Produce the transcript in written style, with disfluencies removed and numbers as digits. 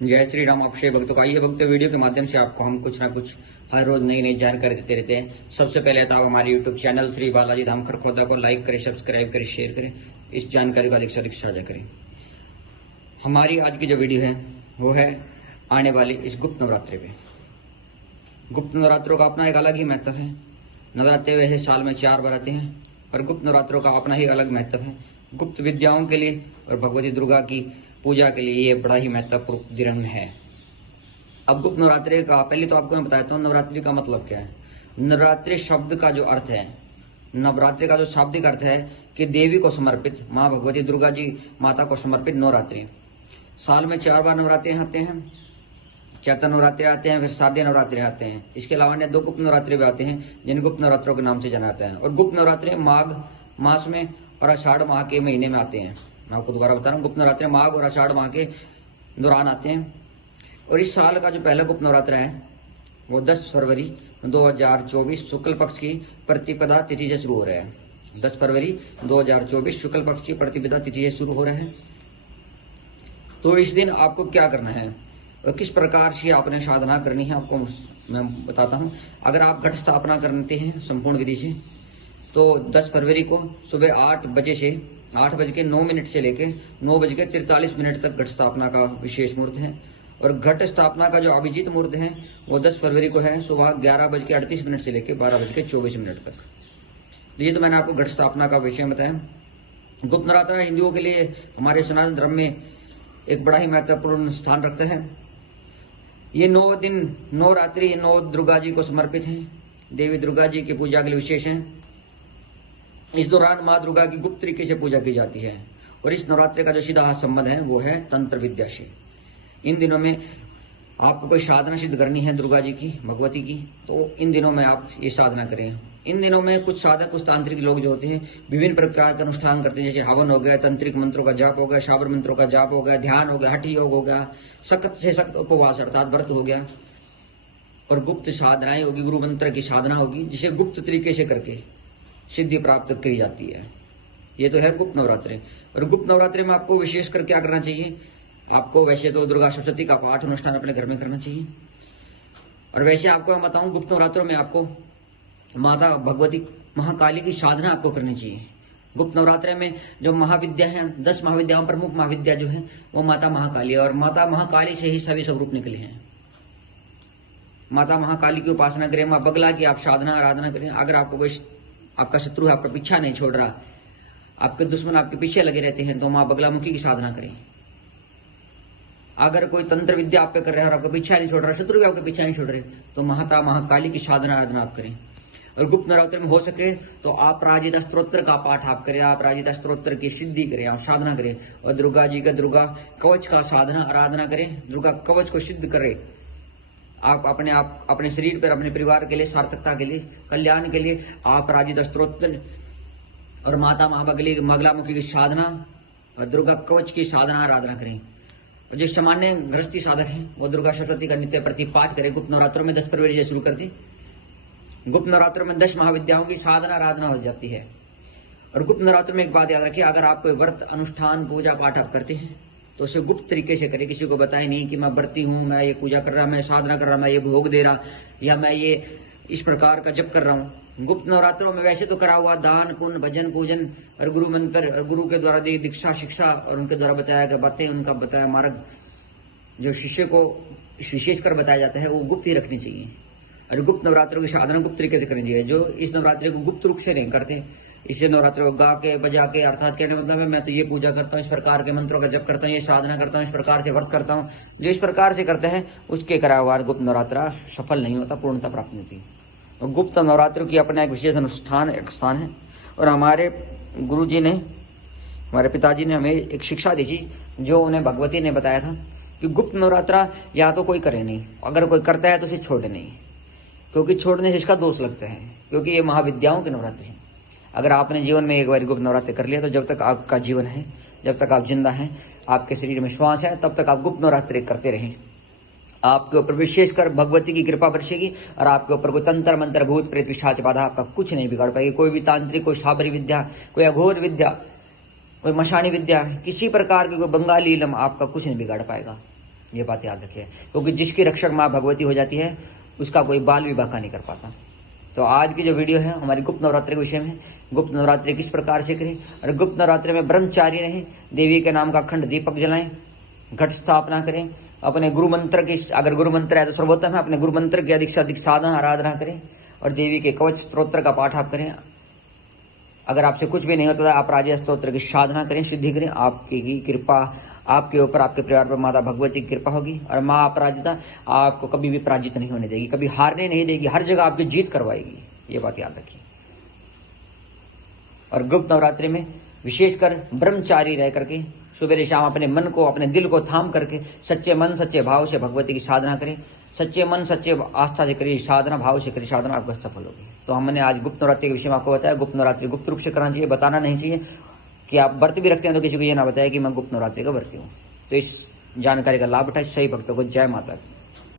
जय श्री राम। आपसे भक्तों का ये भक्त वीडियो के माध्यम से आपको हम कुछ ना कुछ हर रोज नई नई जानकारी देते रहते हैं। सबसे पहले तो आप हमारे यूट्यूब चैनल श्री बालाजी धाम खरखोदा को लाइक करें, सब्सक्राइब करें, शेयर करें, इस जानकारी को अधिक से अधिक साझा करें। हमारी आज की जो वीडियो है वो है आने वाली इस गुप्त नवरात्रि पे। गुप्त नवरात्रों का अपना एक अलग ही महत्व है। नवरात्रि वैसे साल में 4 बार आते हैं, पर गुप्त नवरात्रों का अपना ही अलग महत्व है। गुप्त विद्याओं के लिए और भगवती दुर्गा की पूजा के लिए ये बड़ा ही महत्वपूर्ण दिन है। अब गुप्त नवरात्रि का पहले तो आपको मैं बताता हूँ नवरात्रि का मतलब क्या है। नवरात्रि शब्द का जो अर्थ है, नवरात्रि का जो शाब्दिक अर्थ है कि देवी को समर्पित, माँ भगवती दुर्गा जी माता को समर्पित नवरात्रि। साल में 4 बार नवरात्रि आते हैं। चैत्र नवरात्रि आते हैं, फिर शारदीय नवरात्रि आते हैं। इसके अलावा अन्य 2 गुप्त नवरात्रि भी आते हैं जिन गुप्त नवरात्रों के नाम से जाना जाता है। और गुप्त नवरात्रि माघ मास में और आषाढ़ माह के महीने में आते हैं। मैं आपको दोबारा बता रहा हूँ, गुप्त नवरात्रि माघ और आषाढ़ माह के दौरान आते हैं। और इस साल का जो पहला गुप्त नवरात्र है वो 10 फरवरी 2024 शुक्ल पक्ष की प्रतिपदा तिथि से शुरू हो रहा है। 10 फरवरी 2024 शुक्ल पक्ष की प्रतिपदा तिथि से शुरू हो रहा है। तो इस दिन आपको क्या करना है और किस प्रकार से आपने साधना करनी है आपको मैं बताता हूँ। अगर आप घट स्थापना करते हैं संपूर्ण विधि से तो 10 फरवरी को सुबह 8 बजे से 8:09 से लेके 9:43 तक घट स्थापना का विशेष मुहूर्त है। और घट स्थापना का जो अभिजीत मुहूर्त है वो 10 फरवरी को है सुबह 11:38 से लेके 12:24 तक। तो ये तो मैंने आपको घट स्थापना का विषय बताया। गुप्त नवरात्र हिंदुओं के लिए हमारे सनातन धर्म में एक बड़ा ही महत्वपूर्ण स्थान रखता है। ये 9 दिन 9 रात्रि 9 दुर्गा जी को समर्पित है। देवी दुर्गा जी की पूजा के लिए विशेष है। इस दौरान माँ दुर्गा की गुप्त तरीके से पूजा की जाती है। और इस नवरात्रि का जो सीधा संबंध है वो है तंत्र विद्या से। इन दिनों में आपको कोई साधना सिद्ध करनी है दुर्गा जी की, भगवती की, तो इन दिनों में आप ये साधना करें। इन दिनों में कुछ साधक, कुछ तांत्रिक लोग जो होते हैं विभिन्न प्रकार के अनुष्ठान करते हैं, जैसे हवन हो गया, तंत्रिक मंत्रों का जाप हो गया, शाबर मंत्रों का जाप हो गया, ध्यान हो गया, हठ योग हो गया, सख्त से सख्त उपवास अर्थात व्रत हो गया, और गुप्त साधनाएं होगी, गुरु मंत्र की साधना होगी, जिसे गुप्त तरीके से करके सिद्धि प्राप्त की जाती है। ये तो है गुप्त नवरात्रि। और गुप्त नवरात्रि में आपको विशेषकर क्या करना चाहिए? आपको वैसे तो दुर्गा सप्तशती का पाठ अनुष्ठान अपने घर में करना चाहिए। और वैसे आपको मैं बताऊं, गुप्त नवरात्रों में आपको माता भगवती महाकाली की साधना आपको करनी चाहिए। गुप्त नवरात्रि में जो महाविद्या है, 10 महाविद्याओं प्रमुख महाविद्या जो है वो माता महाकाली है। और माता महाकाली से ही सभी स्वरूप निकले हैं। माता महाकाली की उपासना करें, माँ बगला की आप साधना आराधना करें। अगर आपको कोई आपका शत्रु है, आपका पीछा नहीं छोड़ रहा, आपके दुश्मन आपके पीछे लगे रहते हैं, तो माँ बगलामुखी की साधना करें। अगर कोई तंत्र विद्या आप पे कर रहा है और आपका पीछा नहीं छोड़ रहा, शत्रु भी आपका पीछा नहीं छोड़ रहे, तो माता महाकाली की साधना आराधना आप करें। और गुप्त नवरात्र में हो सके तो आप राजिता स्तोत्र का पाठ आप करें, आप राजिता स्तोत्र की सिद्धि करें, आप साधना करें। और दुर्गा जी का दुर्गा कवच का साधना आराधना करें, दुर्गा कवच को सिद्ध करें। आप अपने शरीर पर, अपने परिवार के लिए, सार्थकता के लिए, कल्याण के लिए आप राजिता स्तोत्र और माता महाबगली बगलामुखी की साधना और दुर्गा कवच की साधना आराधना करें। और जो सामान्य गृहस्थी साधक हैं वो दुर्गा सप्तशती का नित्य प्रति पाठ करें। गुप्त नवरात्रों में 10 फरवरी से शुरू कर दी। गुप्त नवरात्रों में 10 महाविद्याओं की साधना आराधना हो जाती है। और गुप्त नवरात्र में एक बात याद रखिए, अगर आप कोई व्रत अनुष्ठान पूजा पाठ आप करते हैं तो उसे गुप्त तरीके से करें। किसी को बताए नहीं कि मैं व्रती हूँ, मैं ये पूजा कर रहा, मैं साधना कर रहा, मैं ये भोग दे रहा, या मैं ये इस प्रकार का जप कर रहा हूँ। गुप्त नवरात्रों में वैसे तो करा हुआ दान पुण्य भजन पूजन और गुरु मंत्र और गुरु के द्वारा दी दीक्षा शिक्षा और उनके द्वारा बताया गया बातें, उनका बताया मार्ग जो शिष्य को विशेष कर बताया जाता है वो गुप्त ही रखनी चाहिए। और गुप्त नवरात्रों की साधना गुप्त तरीके से करनी चाहिए। जो इस नवरात्रि को गुप्त रूप से नहीं करते, इसे नवरात्रि को गा के बजा के, अर्थात कहने मतलब है मैं तो ये पूजा करता हूँ, इस प्रकार के मंत्रों का जप करता हूँ, ये साधना करता हूँ, इस प्रकार से व्रत करता हूँ, जो इस प्रकार से करते हैं उसके कराया हुआ गुप्त नवरात्र सफल नहीं होता, पूर्णता प्राप्त नहीं होती। और गुप्त नवरात्रि की अपना एक विशेष अनुष्ठान एक स्थान है। और हमारे गुरु जी ने, हमारे पिताजी ने हमें एक शिक्षा दी थी, जो उन्हें भगवती ने बताया था कि गुप्त नवरात्रा या तो कोई करे नहीं, अगर कोई करता है तो उसे छोड़े नहीं, क्योंकि छोड़ने से इसका दोष लगता है, क्योंकि ये महाविद्याओं के नवरात्रि है। अगर आपने जीवन में एक बार गुप्त नवरात्रि कर लिया तो जब तक आपका जीवन है, जब तक आप जिंदा हैं, आपके शरीर में श्वास है, तब तक आप गुप्त नवरात्रि करते रहें। आपके ऊपर विशेषकर भगवती की कृपा बरसेगी और आपके ऊपर कोई तंत्र मंत्र भूत प्रेत पिशाच बाधा आपका कुछ नहीं बिगाड़ पाएगी। कोई भी तांत्रिक, कोई शाबरी विद्या, कोई अघोर विद्या, कोई मशानी विद्या, किसी प्रकार की कोई बंगाली इलम आपका कुछ नहीं बिगाड़ पाएगा। ये बात याद रखिए, क्योंकि जिसकी रक्षक माँ भगवती हो जाती है उसका कोई बाल विवाह नहीं कर पाता। तो आज की जो वीडियो है हमारी गुप्त नवरात्रि के विषय में, गुप्त नवरात्रि किस प्रकार से करें और गुप्त नवरात्रि में ब्रह्मचारी रहें, देवी के नाम का अखंड दीपक जलाएं, घट स्थापना करें, अपने गुरु मंत्र की, अगर गुरु मंत्र है तो सर्वोत्तम है, अपने गुरु मंत्र की अधिक से अधिक साधना आराधना करें और देवी के कवच स्तोत्र का पाठ आप करें। अगर आपसे कुछ भी नहीं होता तो आप राजा स्तोत्र की साधना करें, सिद्धि करें, आपकी कृपा आपके ऊपर, आपके परिवार पर माता भगवती की कृपा होगी और माँ अपराजिता आपको कभी भी पराजित नहीं होने देगी, कभी हारने नहीं देगी, हर जगह आपकी जीत करवाएगी। ये बात याद रखिए। और गुप्त नवरात्रि में विशेषकर ब्रह्मचारी रह करके सुबह शाम अपने मन को, अपने दिल को थाम करके सच्चे मन सच्चे भाव से भगवती की साधना करें, सच्चे मन सच्चे आस्था से करिए साधना, भाव से करिए साधना, आपको सफल होगी। तो हमने आज गुप्त नवरात्रि के विषय में आपको बताया। गुप्त नवरात्रि गुप्त रूप से करना चाहिए, बताना नहीं चाहिए कि आप व्रत भी रखते हैं तो किसी को ये ना बताया कि मैं गुप्त नवरात्रि का व्रती हूँ। तो इस जानकारी का लाभ उठाए। सही भक्तों को जय माता दी।